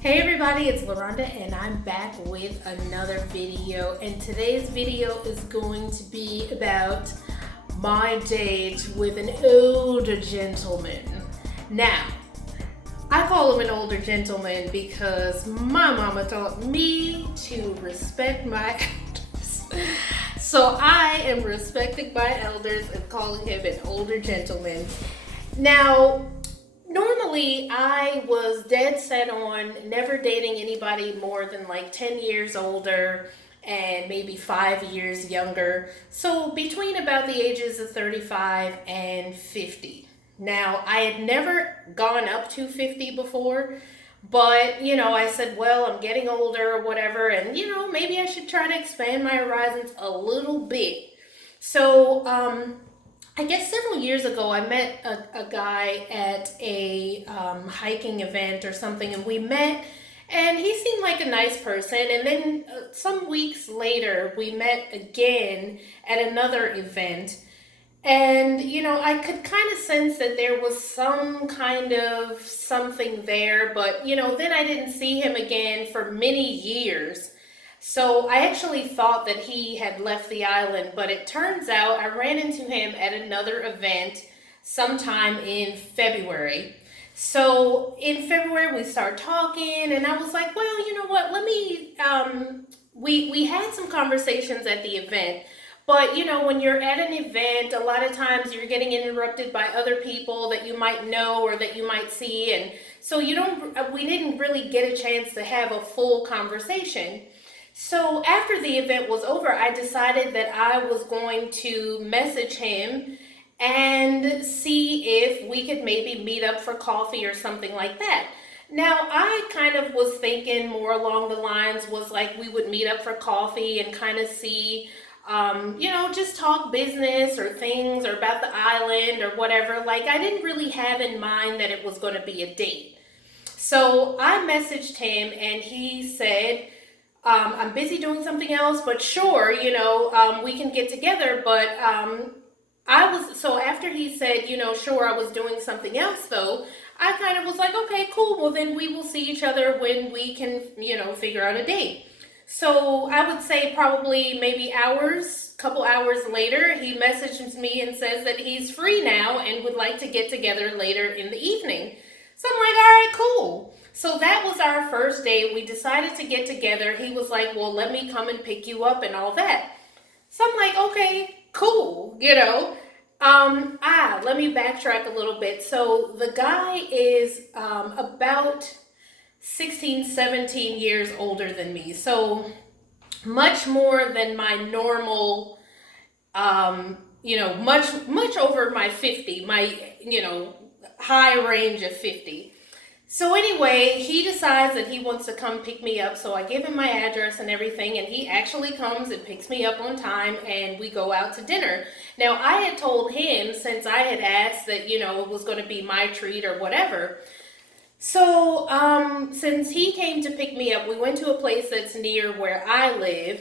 Hey everybody, it's LaRonda and I'm back with another video, and today's video is going to be about my date with an older gentleman. Now, I call him an older gentleman because my mama taught me to respect my elders. So I am respecting my elders and calling him an older gentleman. Now, normally, I was dead set on never dating anybody more than like 10 years older and maybe 5 years younger. So between about the ages of 35 and 50. Now, I had never gone up to 50 before, but I said, well, I'm getting older or whatever, and maybe I should try to expand my horizons a little bit. So, I guess several years ago, I met a guy at a hiking event or something, and we met, and he seemed like a nice person. And then some weeks later, we met again at another event, and I could kind of sense that there was some kind of something there, but then I didn't see him again for many years. So I actually thought that he had left the island, but it turns out I ran into him at another event sometime in February. So in February we start talking, and I was like, well, you know what? Let me. We had some conversations at the event, but when you're at an event, a lot of times you're getting interrupted by other people that you might know or that you might see, and so you don't. We didn't really get a chance to have a full conversation. So after the event was over, I decided that I was going to message him and see if we could maybe meet up for coffee or something like that. Now, I kind of was thinking more along the lines was like we would meet up for coffee and kind of see, just talk business or things or about the island or whatever. Like, I didn't really have in mind that it was going to be a date. So I messaged him and he said, I'm busy doing something else, but sure, we can get together. But so after he said, sure, I was doing something else though, I kind of was like, okay, cool. Well, then we will see each other when we can, figure out a date. So I would say probably maybe couple hours later, he messages me and says that he's free now and would like to get together later in the evening. So I'm like, all right, cool. So that was our first date. We decided to get together. He was like, well, let me come and pick you up and all that. So I'm like, okay, cool. Let me backtrack a little bit. So the guy is about 16, 17 years older than me. So much more than my normal, much over my 50, high range of 50. So anyway, he decides that he wants to come pick me up. So I give him my address and everything, and he actually comes and picks me up on time, and we go out to dinner. Now, I had told him, since I had asked that, it was going to be my treat or whatever. So, since he came to pick me up, we went to a place that's near where I live,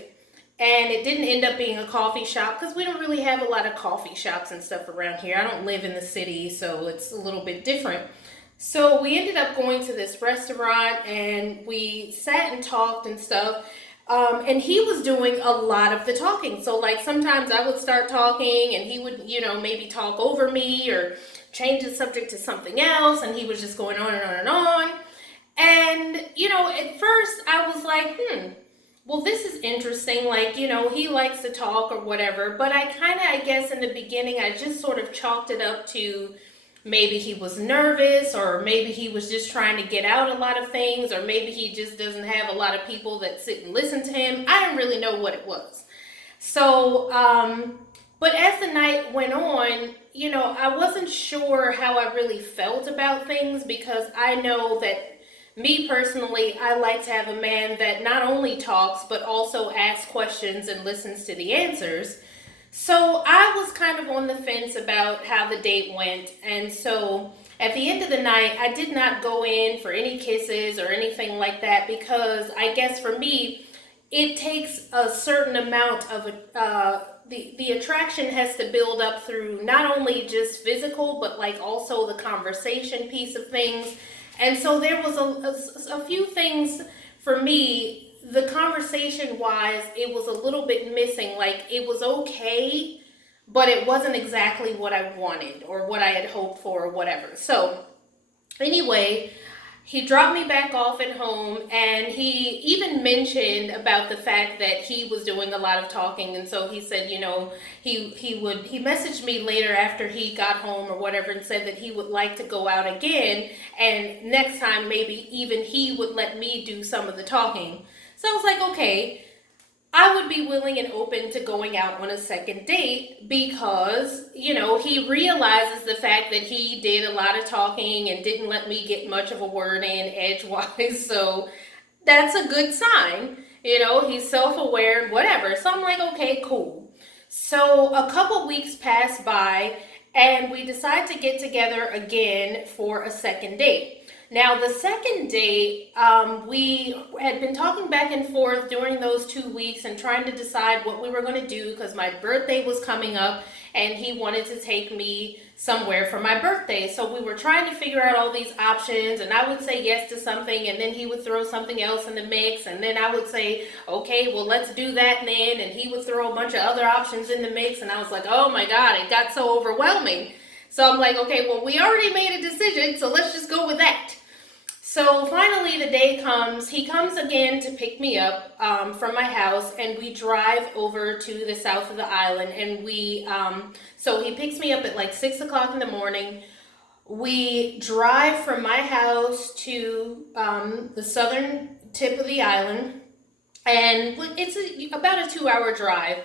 and it didn't end up being a coffee shop because we don't really have a lot of coffee shops and stuff around here. I don't live in the city, so it's a little bit different. So we ended up going to this restaurant and we sat and talked and stuff. And he was doing a lot of the talking. So like sometimes I would start talking and he would, maybe talk over me or change the subject to something else. And he was just going on and on and on. And, at first I was like, well, this is interesting. Like, he likes to talk or whatever. But I guess in the beginning, I just sort of chalked it up to maybe he was nervous, or maybe he was just trying to get out a lot of things, or maybe he just doesn't have a lot of people that sit and listen to him. I didn't really know what it was. So, but as the night went on, I wasn't sure how I really felt about things, because I know that me personally, I like to have a man that not only talks, but also asks questions and listens to the answers. So I was kind of on the fence about how the date went. And so at the end of the night, I did not go in for any kisses or anything like that, because I guess for me, it takes a certain amount of the attraction has to build up through not only just physical, but like also the conversation piece of things. And so there was a few things for me, the conversation wise, it was a little bit missing. Like it was okay, but it wasn't exactly what I wanted or what I had hoped for or whatever. So anyway, he dropped me back off at home, and he even mentioned about the fact that he was doing a lot of talking. And so he said, he messaged me later after he got home or whatever and said that he would like to go out again, and next time maybe even he would let me do some of the talking. So I was like, okay, I would be willing and open to going out on a second date because, he realizes the fact that he did a lot of talking and didn't let me get much of a word in edgewise. So that's a good sign. He's self-aware and whatever. So I'm like, okay, cool. So a couple weeks pass by and we decide to get together again for a second date. Now, the second date, we had been talking back and forth during those 2 weeks and trying to decide what we were going to do because my birthday was coming up and he wanted to take me somewhere for my birthday. So we were trying to figure out all these options, and I would say yes to something and then he would throw something else in the mix, and then I would say, okay, well, let's do that then, and he would throw a bunch of other options in the mix, and I was like, oh my God, it got so overwhelming. So I'm like, okay, well, we already made a decision, so let's just go with that. So finally the day comes, he comes again to pick me up from my house, and we drive over to the south of the island, and so he picks me up at like 6 o'clock in the morning. We drive from my house to the southern tip of the island, and it's about a 2-hour drive.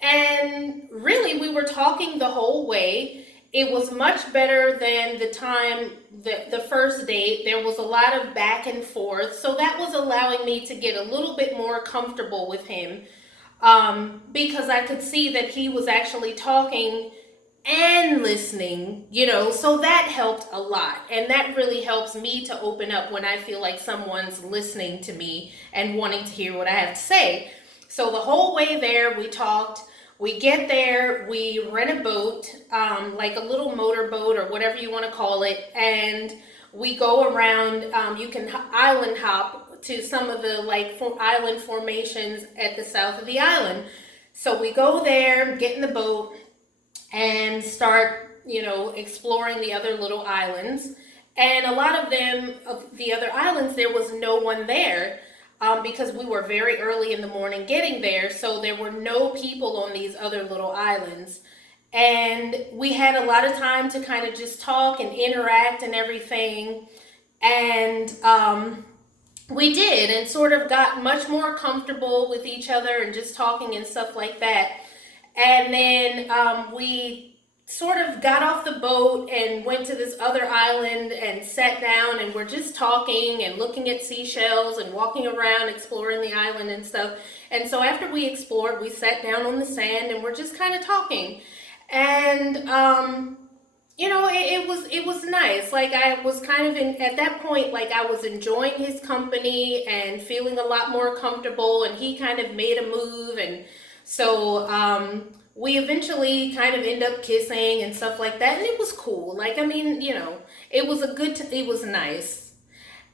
And really, we were talking the whole way. It was much better than the first date. There was a lot of back and forth. So that was allowing me to get a little bit more comfortable with him, because I could see that he was actually talking and listening, so that helped a lot. And that really helps me to open up when I feel like someone's listening to me and wanting to hear what I have to say. So the whole way there, we talked. We get there, we rent a boat, like a little motorboat or whatever you want to call it, and we go around. You can island hop to some of the island formations at the south of the island. So we go there, get in the boat, and start, exploring the other little islands. And a lot of the other islands, there was no one there. Because we were very early in the morning getting there, so there were no people on these other little islands. And we had a lot of time to kind of just talk and interact and everything. And we did, and sort of got much more comfortable with each other and just talking and stuff like that. And then we sort of got off the boat and went to this other island and sat down, and we're just talking and looking at seashells and walking around exploring the island and stuff. And so after we explored, we sat down on the sand and we're just kind of talking. And it was nice. Like I was kind of at that point, like I was enjoying his company and feeling a lot more comfortable, and he kind of made a move. And so we eventually kind of end up kissing and stuff like that, and it was cool. Like, I mean, it was it was nice.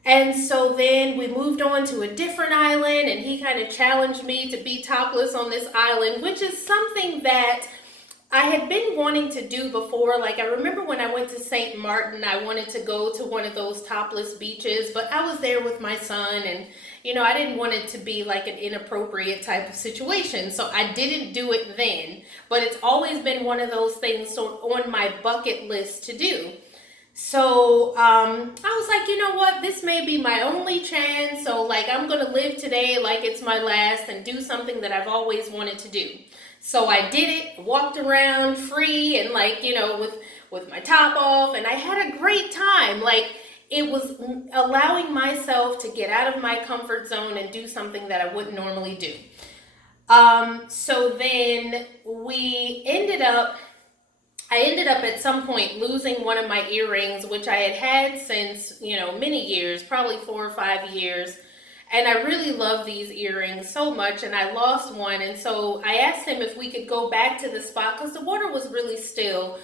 And so then we moved on to a different island, and he kind of challenged me to be topless on this island, which is something that I had been wanting to do before. Like, I remember when I went to St. Martin, I wanted to go to one of those topless beaches, but I was there with my son, and I didn't want it to be like an inappropriate type of situation, so I didn't do it then. But it's always been one of those things on my bucket list to do. So I was like, you know what, this may be my only chance, so like I'm gonna live today like it's my last and do something that I've always wanted to do. So I did it, walked around free and with my top off, and I had a great time. Like, it was allowing myself to get out of my comfort zone and do something that I wouldn't normally do. So then I ended up at some point losing one of my earrings, which I had since, many years, probably 4 or 5 years. And I really love these earrings so much, and I lost one. And so I asked him if we could go back to the spot, because the water was really still,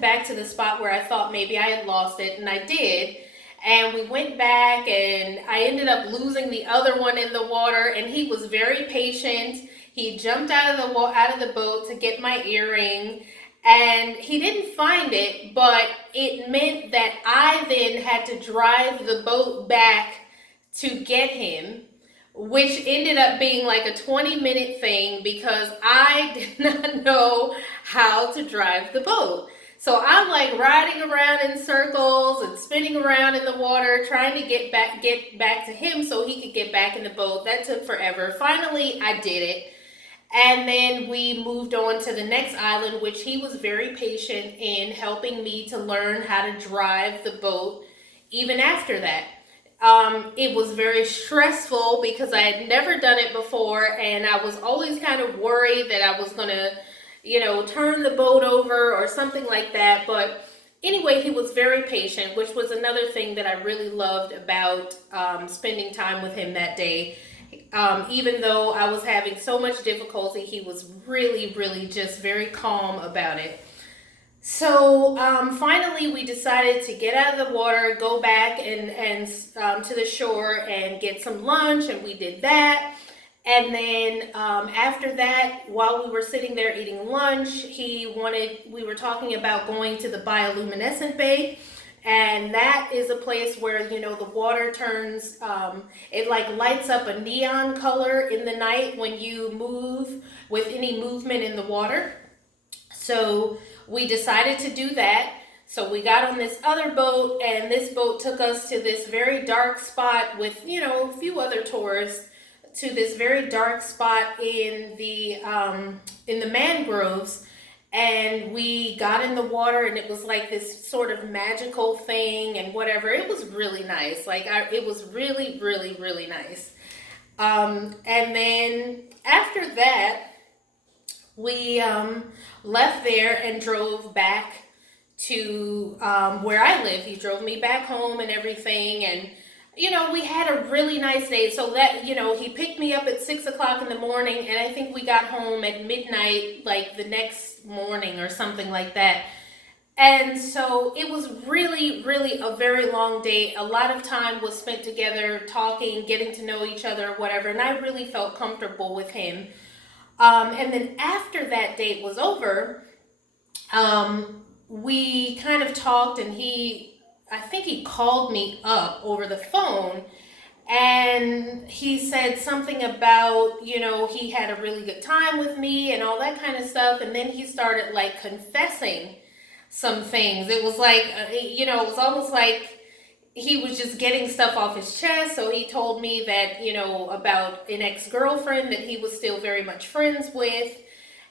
back to the spot where I thought maybe I had lost it, and I did. And we went back, and I ended up losing the other one in the water. And he was very patient. He jumped out of the boat to get my earring, and he didn't find it, but it meant that I then had to drive the boat back to get him, which ended up being like a 20-minute thing because I did not know how to drive the boat. So I'm like riding around in circles and spinning around in the water trying to get back to him so he could get back in the boat. That took forever. Finally, I did it. And then we moved on to the next island, which he was very patient in helping me to learn how to drive the boat even after that. It was very stressful because I had never done it before, and I was always kind of worried that I was going to, turn the boat over or something like that. But anyway, he was very patient, which was another thing that I really loved about spending time with him that day. Even though I was having so much difficulty, he was really, really just very calm about it. So finally, we decided to get out of the water, go back and to the shore and get some lunch, and we did that. And then after that, while we were sitting there eating lunch, we were talking about going to the Bioluminescent Bay. And that is a place where, the water turns, it like lights up a neon color in the night when you move with any movement in the water. So we decided to do that. So we got on this other boat, and this boat took us to this very dark spot with, a few other tourists, to this very dark spot in the mangroves. And we got in the water, and it was like this sort of magical thing and whatever. It was really nice. It was really, really, really nice. And then after that, we left there and drove back to where I live. He drove me back home and everything. And we had a really nice day. So that, he picked me up at 6 o'clock in the morning, and I think we got home at midnight, like the next morning or something like that. And so it was really, really a very long day. A lot of time was spent together, talking, getting to know each other, whatever. And I really felt comfortable with him. And then after that date was over, we kind of talked, and I think he called me up over the phone, and he said something about, he had a really good time with me and all that kind of stuff. And then he started like confessing some things. It was like, it was almost like he was just getting stuff off his chest. So he told me that, about an ex-girlfriend that he was still very much friends with.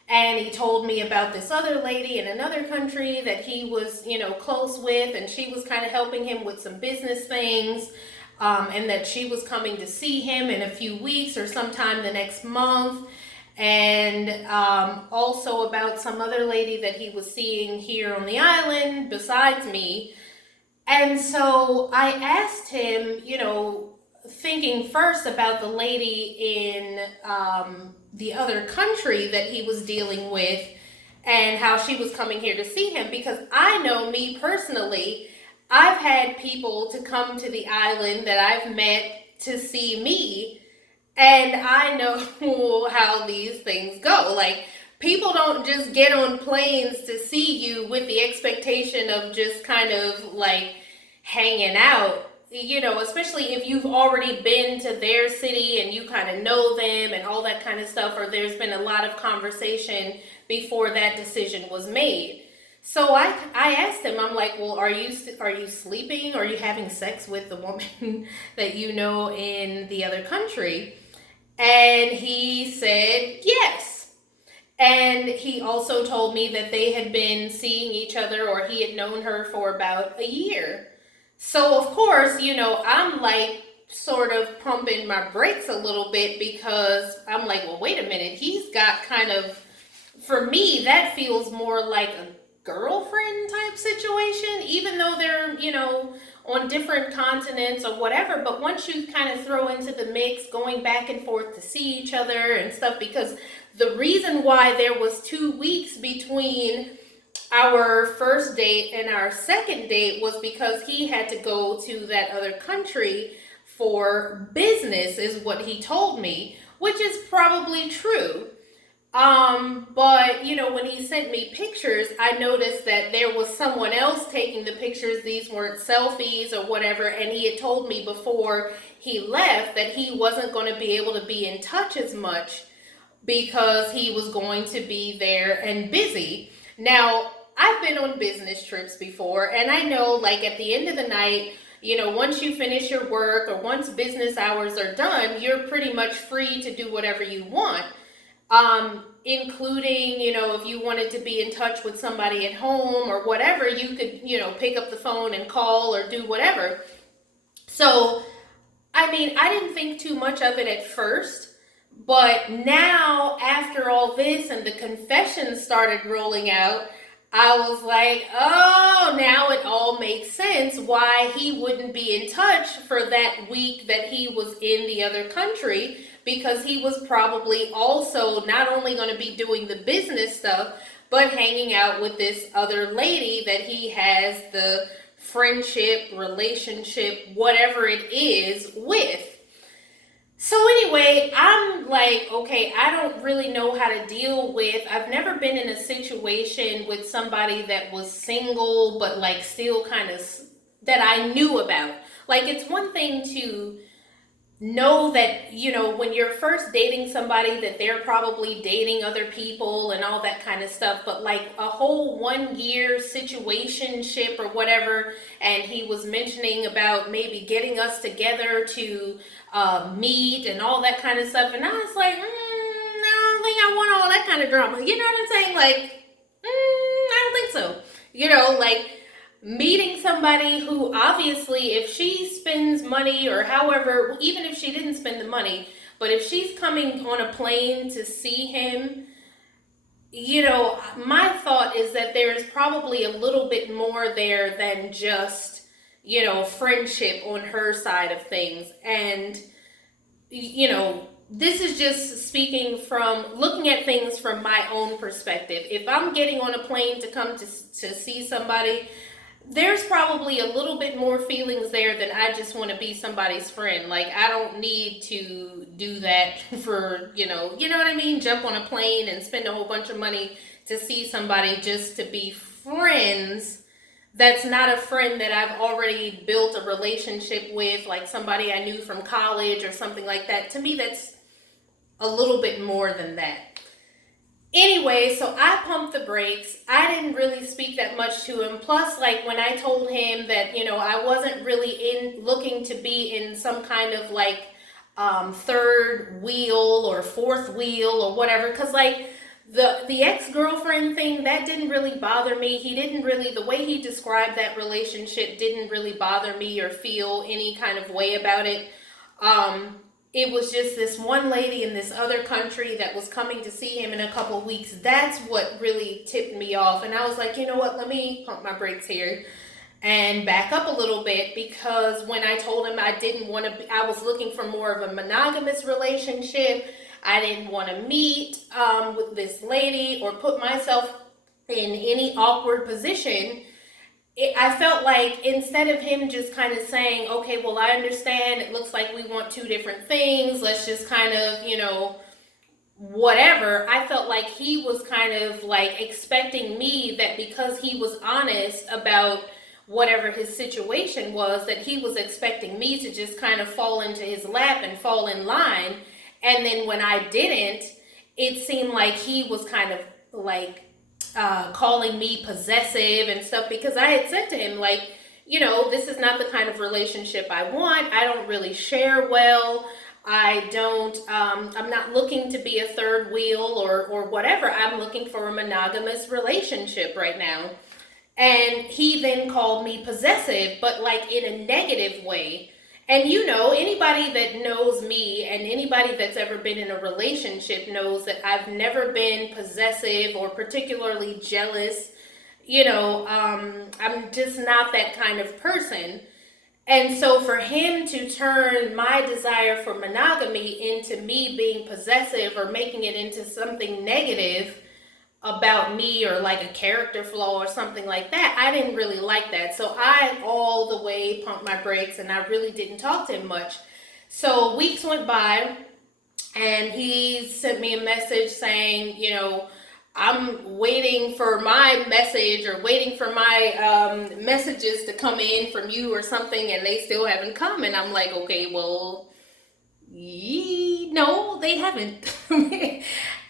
And he told me about this other lady in another country that he was, close with, and she was kind of helping him with some business things, and that she was coming to see him in a few weeks or sometime the next month. And also about some other lady that he was seeing here on the island besides me. And so I asked him, thinking first about the lady in the other country that he was dealing with and how she was coming here to see him, because I know, me personally, I've had people to come to the island that I've met to see me, and I know how these things go. Like, people don't just get on planes to see you with the expectation of just kind of like hanging out. Especially if you've already been to their city and you kind of know them and all that kind of stuff, or there's been a lot of conversation before that decision was made. So I asked him, I'm like, well, are you sleeping? Are you having sex with the woman that you know in the other country? And he said yes. And he also told me that they had been seeing each other, or he had known her for about a year. So, of course, I'm like sort of pumping my brakes a little bit, because I'm like, well, wait a minute. He's got kind of, for me, that feels more like a girlfriend type situation, even though they're, on different continents or whatever. But once you kind of throw into the mix going back and forth to see each other and stuff, because the reason why there was 2 weeks between our first date and our second date was because he had to go to that other country for business, is what he told me, which is probably true. But when he sent me pictures, I noticed that there was someone else taking the pictures. These weren't selfies or whatever, and he had told me before he left that he wasn't going to be able to be in touch as much because he was going to be there and busy. Now, I've been on business trips before, and I know, like, at the end of the night, once you finish your work or once business hours are done, you're pretty much free to do whatever you want, including, if you wanted to be in touch with somebody at home or whatever, you could, pick up the phone and call or do whatever. So, I mean, I didn't think too much of it at first, but now, after all this and the confessions started rolling out, I was like, oh, now it all makes sense why he wouldn't be in touch for that week that he was in the other country, because he was probably also not only going to be doing the business stuff, but hanging out with this other lady that he has the friendship, relationship, whatever it is with. So anyway, I'm like, okay, I don't really know how to deal with, I've never been in a situation with somebody that was single, but like still kind of, that I knew about. Like, it's one thing to know that, when you're first dating somebody, that they're probably dating other people and all that kind of stuff, but like a whole 1 year situationship or whatever, and he was mentioning about maybe getting us together to meet and all that kind of stuff, and I was like, I don't think I want all that kind of drama. You know what I'm saying? Like, I don't think so. Like, meeting somebody who, obviously, if she spends money or however, even if she didn't spend the money, but if she's coming on a plane to see him, my thought is that there's probably a little bit more there than just, friendship on her side of things. And, this is just speaking from looking at things from my own perspective. If I'm getting on a plane to come to see somebody, there's probably a little bit more feelings there than I just want to be somebody's friend. Like, I don't need to do that for, what I mean? Jump on a plane and spend a whole bunch of money to see somebody just to be friends. That's not a friend that I've already built a relationship with, like somebody I knew from college or something like that. To me, that's a little bit more than that. Anyway, so I pumped the brakes. I didn't really speak that much to him. Plus, like, when I told him that, I wasn't really looking to be in some kind of like third wheel or fourth wheel or whatever, because like the ex-girlfriend thing, that didn't really bother me. He didn't really, the way he described that relationship didn't really bother me or feel any kind of way about it. It was just this one lady in this other country that was coming to see him in a couple of weeks. That's what really tipped me off. And I was like, you know what, let me pump my brakes here and back up a little bit, because when I told him I didn't want to, I was looking for more of a monogamous relationship. I didn't want to meet with this lady or put myself in any awkward position. I felt like instead of him just kind of saying, okay, well, I understand, it looks like we want two different things, let's just kind of, whatever, I felt like he was kind of like expecting me, that because he was honest about whatever his situation was, that he was expecting me to just kind of fall into his lap and fall in line. And then when I didn't, it seemed like he was kind of like calling me possessive and stuff, because I had said to him, like, this is not the kind of relationship I want. I don't really share well. I'm not looking to be a third wheel or whatever. I'm looking for a monogamous relationship right now. And he then called me possessive, but like in a negative way. And anybody that knows me and anybody that's ever been in a relationship knows that I've never been possessive or particularly jealous. I'm just not that kind of person. And so for him to turn my desire for monogamy into me being possessive or making it into something negative, about me or like a character flaw or something like that. I didn't really like that. So I all the way pumped my brakes and I really didn't talk to him much. So weeks went by and he sent me a message saying, I'm waiting for my message or waiting for my messages to come in from you or something, and they still haven't come. And I'm like, okay, well, no, they haven't.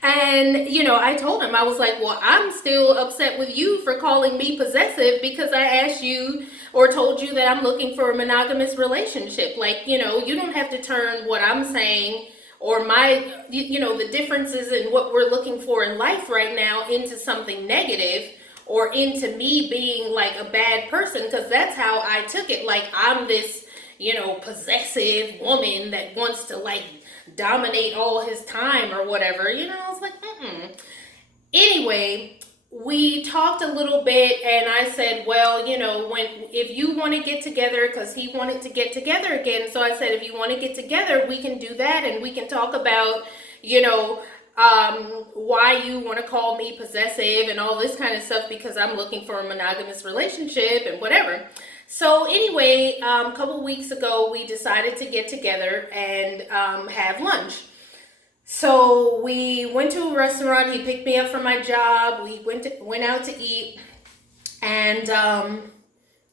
And, I told him, I was like, well, I'm still upset with you for calling me possessive because I asked you or told you that I'm looking for a monogamous relationship. Like, you don't have to turn what I'm saying or the differences in what we're looking for in life right now into something negative or into me being like a bad person, because that's how I took it. Like, I'm this possessive woman that wants to like dominate all his time or whatever. I was like, Anyway, we talked a little bit and I said, well, if you want to get together, because he wanted to get together again. So I said, if you want to get together, we can do that and we can talk about, why you want to call me possessive and all this kind of stuff, because I'm looking for a monogamous relationship and whatever. So anyway, a couple weeks ago, we decided to get together and have lunch. So we went to a restaurant. He picked me up from my job. We went out to eat, and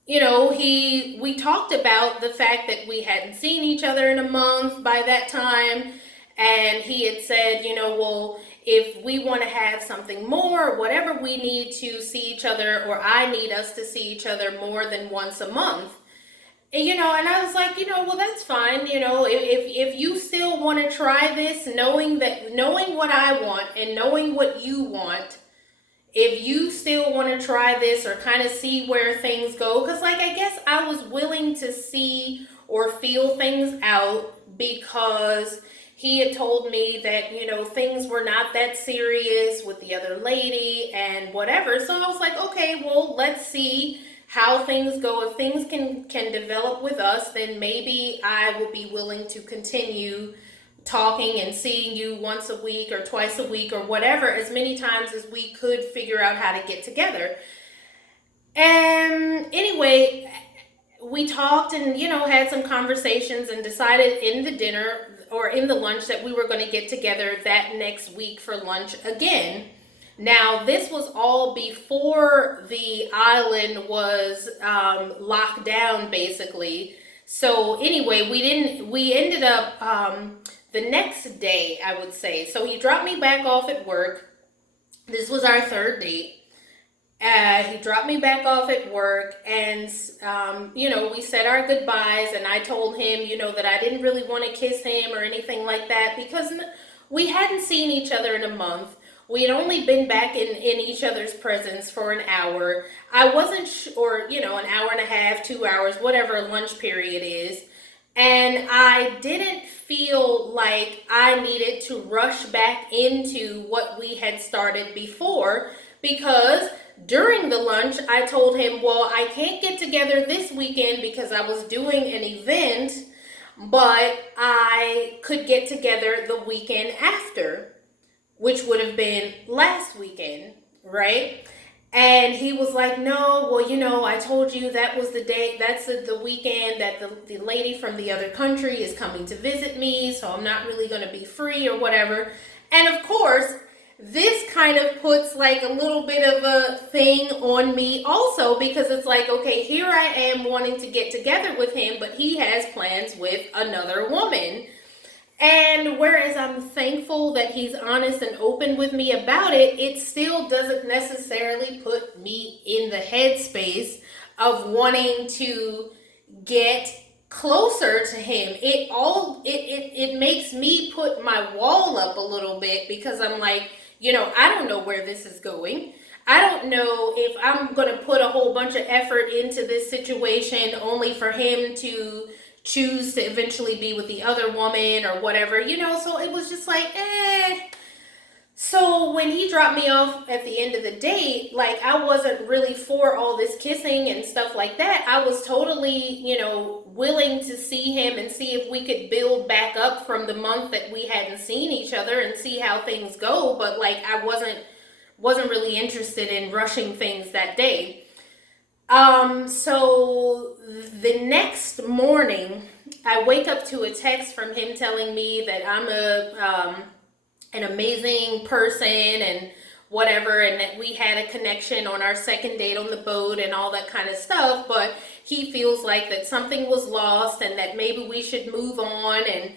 we talked about the fact that we hadn't seen each other in a month by that time. And he had said, well, if we want to have something more, whatever, we need to see each other, or I need us to see each other more than once a month. And I was like, well, that's fine. If you still want to try this, knowing what I want and knowing what you want, if you still want to try this or kind of see where things go, because like, I guess I was willing to see or feel things out, because he had told me that, things were not that serious with the other lady and whatever. So I was like, okay, well, let's see how things go. If things can develop with us, then maybe I will be willing to continue talking and seeing you once a week or twice a week or whatever, as many times as we could figure out how to get together. And anyway, we talked and, had some conversations and decided in the dinner or in the lunch that we were going to get together that next week for lunch again. Now, this was all before the island was locked down, basically. So anyway, we ended up the next day, I would say. So he dropped me back off at work. This was our third date. He dropped me back off at work, and we said our goodbyes, and I told him, that I didn't really want to kiss him or anything like that, because we hadn't seen each other in a month. We had only been back in each other's presence for an hour. I wasn't sure, an hour and a half, 2 hours, whatever lunch period is. And I didn't feel like I needed to rush back into what we had started before, because during the lunch, I told him, well, I can't get together this weekend because I was doing an event, but I could get together the weekend after, which would have been last weekend, right? And he was like, no, well, I told you that was the day, that's the weekend that the lady from the other country is coming to visit me, so I'm not really going to be free or whatever. And of course, this kind of puts like a little bit of a thing on me also, because it's like, okay, here I am wanting to get together with him, but he has plans with another woman. And whereas I'm thankful that he's honest and open with me about it, it still doesn't necessarily put me in the headspace of wanting to get closer to him. It makes me put my wall up a little bit, because I'm like, I don't know where this is going. I don't know if I'm going to put a whole bunch of effort into this situation only for him to choose to eventually be with the other woman or whatever, so it was just like, So when he dropped me off at the end of the date, like, I wasn't really for all this kissing and stuff like that. I was totally, willing to see him and see if we could build back up from the month that we hadn't seen each other and see how things go. But like, I wasn't wasn't really interested in rushing things that day. So the next morning, I wake up to a text from him telling me that I'm an amazing person and whatever, and that we had a connection on our second date on the boat and all that kind of stuff, but he feels like that something was lost and that maybe we should move on and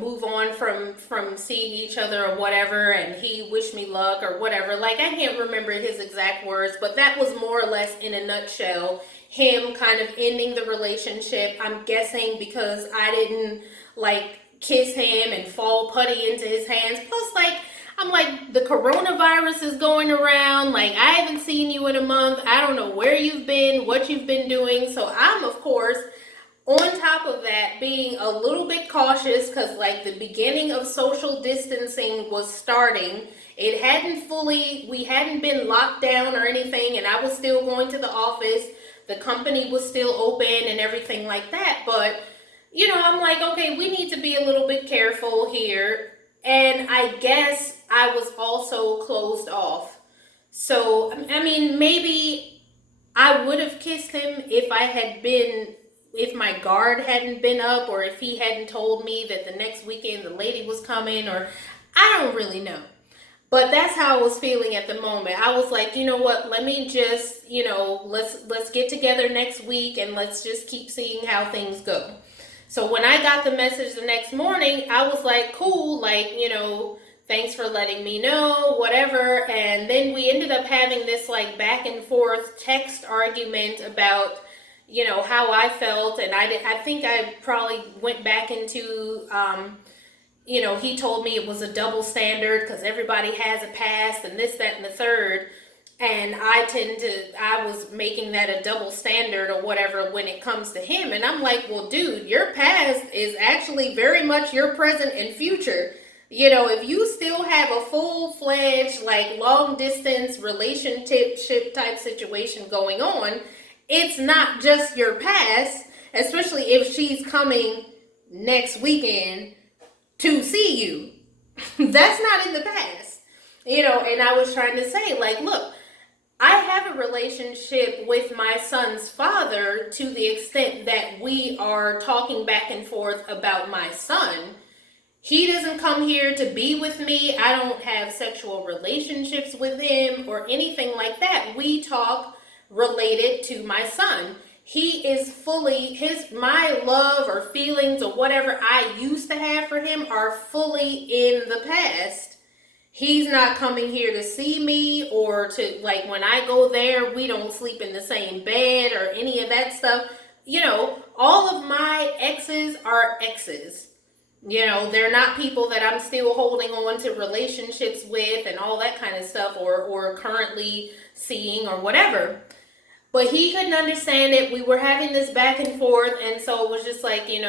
move on from seeing each other or whatever, and he wished me luck or whatever. Like, I can't remember his exact words, but that was more or less in a nutshell him kind of ending the relationship. I'm guessing because I didn't like kiss him and fall putty into his hands. Plus, like, I'm like, the coronavirus is going around. Like, I haven't seen you in a month. I don't know where you've been, what you've been doing. So I'm, of course, on top of that, being a little bit cautious because, like, the beginning of social distancing was starting. We hadn't been locked down or anything, and I was still going to the office. The company was still open and everything like that. But, I'm like, okay, we need to be a little bit careful here. And I guess I was also closed off. So, I mean, maybe I would have kissed him if my guard hadn't been up, or if he hadn't told me that the next weekend the lady was coming, or I don't really know. But that's how I was feeling at the moment. I was like, you know what, let me just, let's get together next week and let's just keep seeing how things go. So when I got the message the next morning, I was like, cool, like, thanks for letting me know, whatever. And then we ended up having this like back and forth text argument about, how I felt. And I think I probably went back into, he told me it was a double standard because everybody has a past and this, that, and the third. And I was making that a double standard or whatever when it comes to him. And I'm like, well, dude, your past is actually very much your present and future. If you still have a full-fledged, like, long-distance relationship type situation going on, it's not just your past, especially if she's coming next weekend to see you. That's not in the past. And I was trying to say, like, look, I have a relationship with my son's father to the extent that we are talking back and forth about my son. He doesn't come here to be with me. I don't have sexual relationships with him or anything like that. We talk related to my son. He is my love or feelings or whatever I used to have for him are fully in the past. He's not coming here to see me or to, like, when I go there, we don't sleep in the same bed or any of that stuff. All of my exes are exes. They're not people that I'm still holding on to relationships with and all that kind of stuff or currently seeing or whatever. But he couldn't understand it. We were having this back and forth, and so it was just like, he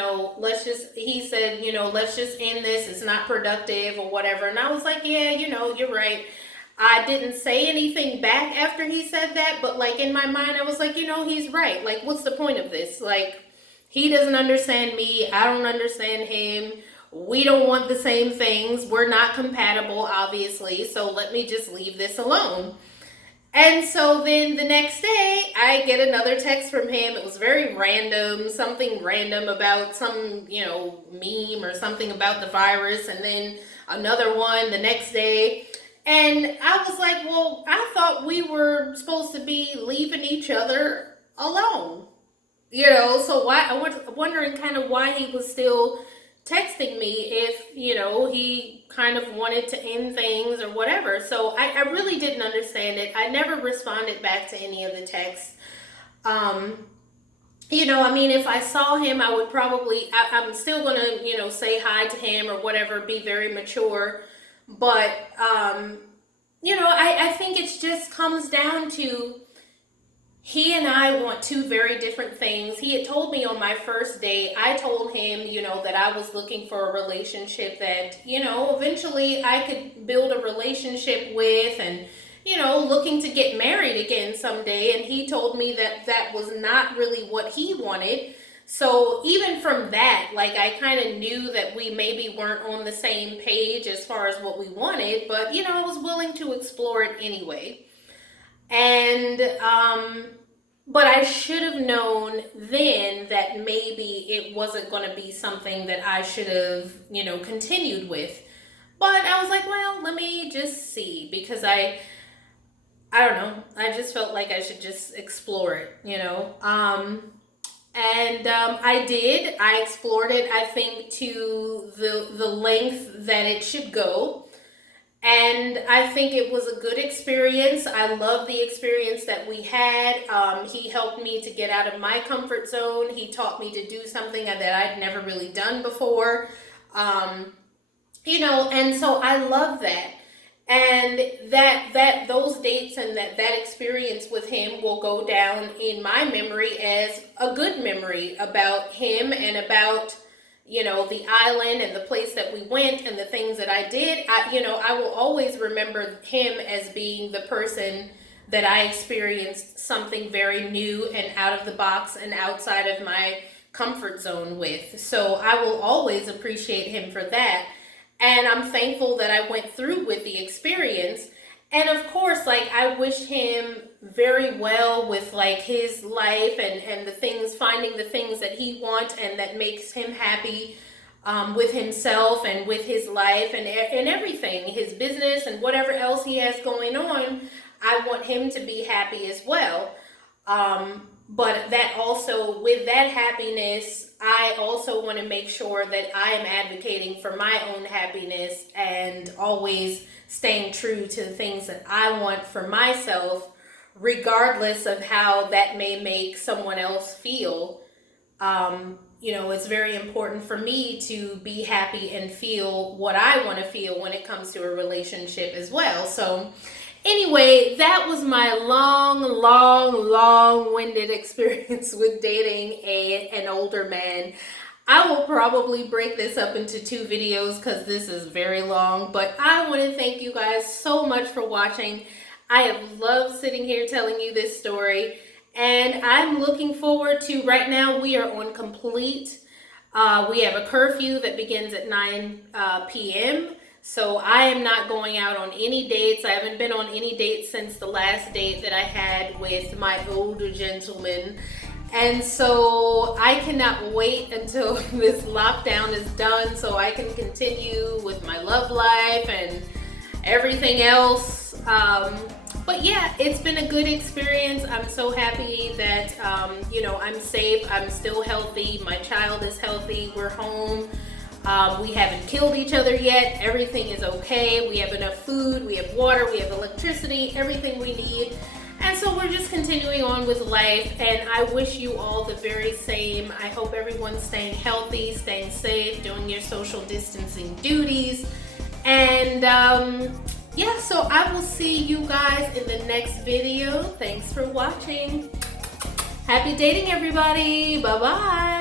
said, let's just end this. It's not productive or whatever. And I was like, yeah, you're right. I didn't say anything back after he said that, but, like, in my mind, I was like, he's right. Like, what's the point of this? Like, he doesn't understand me. I don't understand him. We don't want the same things. We're not compatible, obviously. So let me just leave this alone. And so then the next day, I get another text from him. It was very random, something random about some, meme or something about the virus. And then another one the next day. And I was like, well, I thought we were supposed to be leaving each other alone. So why, I was wondering kind of why he was still texting me if, he kind of wanted to end things or whatever. So I really didn't understand it. I never responded back to any of the texts. If I saw him, I would probably, I'm still going to, say hi to him or whatever, be very mature. But, I think it just comes down to he and I want two very different things. He had told me on my first date, I told him, that I was looking for a relationship that, eventually I could build a relationship with and, looking to get married again someday. And he told me that that was not really what he wanted. So even from that, like, I kind of knew that we maybe weren't on the same page as far as what we wanted, but you know, I was willing to explore it anyway. And but I should have known then that maybe it wasn't going to be something that I should have, you know, continued with. But I was like, well, let me just see, because I don't know, I just felt like I should just explore it, you know. And I did. I explored it, I think, to the length that it should go. And I think it was a good experience. I love the experience that we had. He helped me to get out of my comfort zone. He taught me to do something that I'd never really done before. You know, and so I love that. And that those dates and that experience with him will go down in my memory as a good memory about him and about, you know, the island and the place that we went and the things that I did. You know, I will always remember him as being the person that I experienced something very new and out of the box and outside of my comfort zone with. So I will always appreciate him for that. And I'm thankful that I went through with the experience. And of course, like, I wish him very well with like his life and the things, finding the things that he wants and that makes him happy with himself and with his life and everything, his business and whatever else he has going on. I want him to be happy as well. But that also, with that happiness, I also want to make sure that I am advocating for my own happiness and always staying true to the things that I want for myself, regardless of how that may make someone else feel. You know, it's very important for me to be happy and feel what I want to feel when it comes to a relationship as well. So anyway, that was my long-winded experience with dating an older man. I will probably break this up into 2 videos because this is very long, but I want to thank you guys so much for watching. I have loved sitting here telling you this story, and I'm looking forward to, right now we are on complete. We have a curfew that begins at 9 p.m., so I am not going out on any dates. I haven't been on any dates since the last date that I had with my older gentleman. And so I cannot wait until this lockdown is done so I can continue with my love life and everything else. But yeah, it's been a good experience. I'm so happy that, you know, I'm safe. I'm still healthy. My child is healthy. We're home. We haven't killed each other yet. Everything is okay. We have enough food, we have water, we have electricity, everything we need. And so we're just continuing on with life, and I wish you all the very same. I hope everyone's staying healthy, staying safe, doing your social distancing duties. And yeah, so I will see you guys in the next video. Thanks for watching. Happy dating, everybody. Bye-bye.